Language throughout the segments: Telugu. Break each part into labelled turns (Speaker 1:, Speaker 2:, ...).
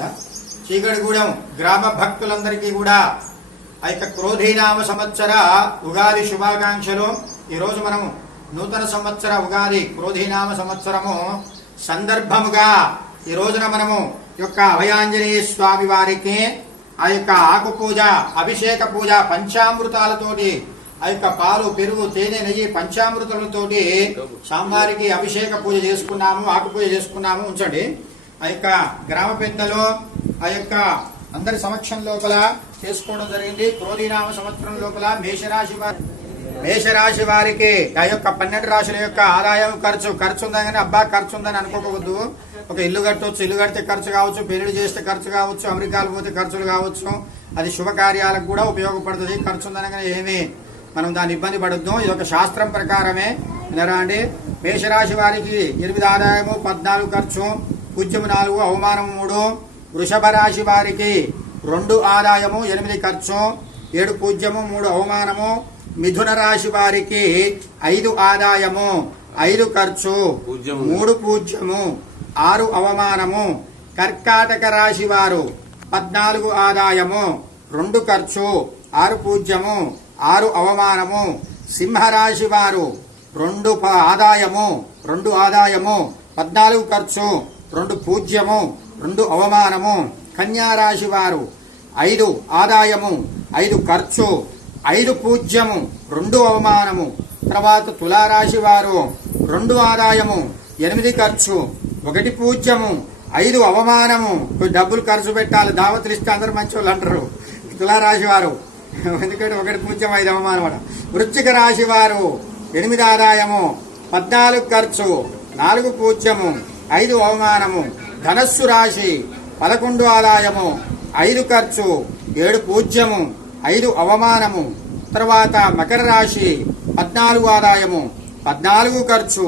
Speaker 1: ఉందా చీకటిగూడెం గ్రామ భక్తులందరికీ కూడా ఆ యొక్క క్రోధీనామ సంవత్సర ఉగాది శుభాకాంక్షలు. ఈరోజు మనం నూతన సంవత్సర ఉగాది క్రోధీనామ సంవత్సరము సందర్భముగా ఈ రోజున మనము యొక్క అభయాంజనేయ స్వామి వారికి ఆ యొక్క ఆకు పూజ అభిషేక పూజ పంచామృతాలతోటి ఆ యొక్క పాలు పెరుగు తేనె నెయ్యి పంచామృతాలతోటి స్వామివారికి అభిషేక పూజ చేసుకున్నాము ఆకు పూజ చేసుకున్నాము. ఉంచండి. ఆ యొక్క గ్రామ పెద్దలు ఆ యొక్క అందరి సమక్షం లోపల చేసుకోవడం జరిగింది. క్రోధీనామ సంవత్సరం లోపల మేషరాశి వారి మేషరాశి వారికి ఆ యొక్క పన్నెండు రాశుల యొక్క ఆదాయం ఖర్చు ఖర్చు ఉందా కానీ అబ్బా ఖర్చు ఉందని అనుకోకూడదు. ఒక ఇల్లు కట్టవచ్చు ఇల్లు కడితే ఖర్చు కావచ్చు పెళ్ళి చేస్తే ఖర్చు కావచ్చు అమెరికాలు పోతే ఖర్చులు కావచ్చు. అది శుభకార్యాలకు కూడా ఉపయోగపడుతుంది. ఖర్చు ఉందనగానే ఏమి మనం దాన్ని ఇబ్బంది పడద్దు. ఇది ఒక శాస్త్రం ప్రకారమే. వినరా అండి? మేషరాశి వారికి ఎనిమిది ఆదాయము పద్నాలుగు ఖర్చు. పూజ్యము నాలుగు అవమానం మూడు వృషభ రాశి వారికి రెండు ఆదాయము ఎనిమిది ఖర్చు ఏడు పూజ్యము మూడు అవమానము. మిథున రాశి వారికి ఐదు ఆదాయము ఐదు ఖర్చు
Speaker 2: పూజ్యము.
Speaker 1: మూడు పూజ్యము ఆరు అవమానము. కర్కాటక రాశి వారు పద్నాలుగు ఆదాయము రెండు ఖర్చు ఆరు పూజ్యము ఆరు అవమానము. సింహరాశి వారు రెండు ఆదాయము రెండు ఆదాయము పద్నాలుగు ఖర్చు రెండు పూజ్యము రెండు అవమానము. కన్యారాశి వారు ఐదు ఆదాయము ఐదు ఖర్చు ఐదు పూజ్యము రెండు అవమానము. తర్వాత తులారాశి వారు రెండు ఆదాయము ఎనిమిది ఖర్చు ఒకటి పూజ్యము ఐదు అవమానము. డబ్బులు ఖర్చు పెట్టాలి దావతులు ఇస్తే అందరు మంచి వాళ్ళు అంటారు. తులారాశి వారు ఎందుకంటే ఒకటి పూజ్యం ఐదు అవమానం అట. వృశ్చిక రాశి వారు ఎనిమిది ఆదాయము పద్నాలుగు ఖర్చు నాలుగు పూజ్యము ఐదు అవమానము. ధనస్సు రాశి పదకొండు ఆదాయము ఐదు ఖర్చు ఏడు పూజ్యము ఐదు అవమానము. తర్వాత మకర రాశి పద్నాలుగు ఆదాయము పద్నాలుగు ఖర్చు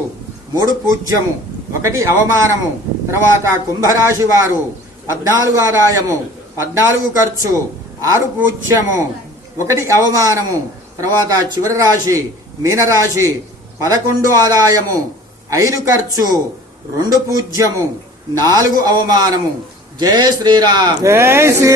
Speaker 1: మూడు పూజ్యము ఒకటి అవమానము. తర్వాత కుంభరాశి వారు పద్నాలుగు ఆదాయము పద్నాలుగు ఖర్చు ఆరు పూజ్యము ఒకటి అవమానము. తర్వాత చివరి రాశి మీనరాశి పదకొండు ఆదాయము ఐదు ఖర్చు రెండు పూజ్యము నాలుగు అవమానము. జయ శ్రీరామ్.
Speaker 3: జయ శ్రీ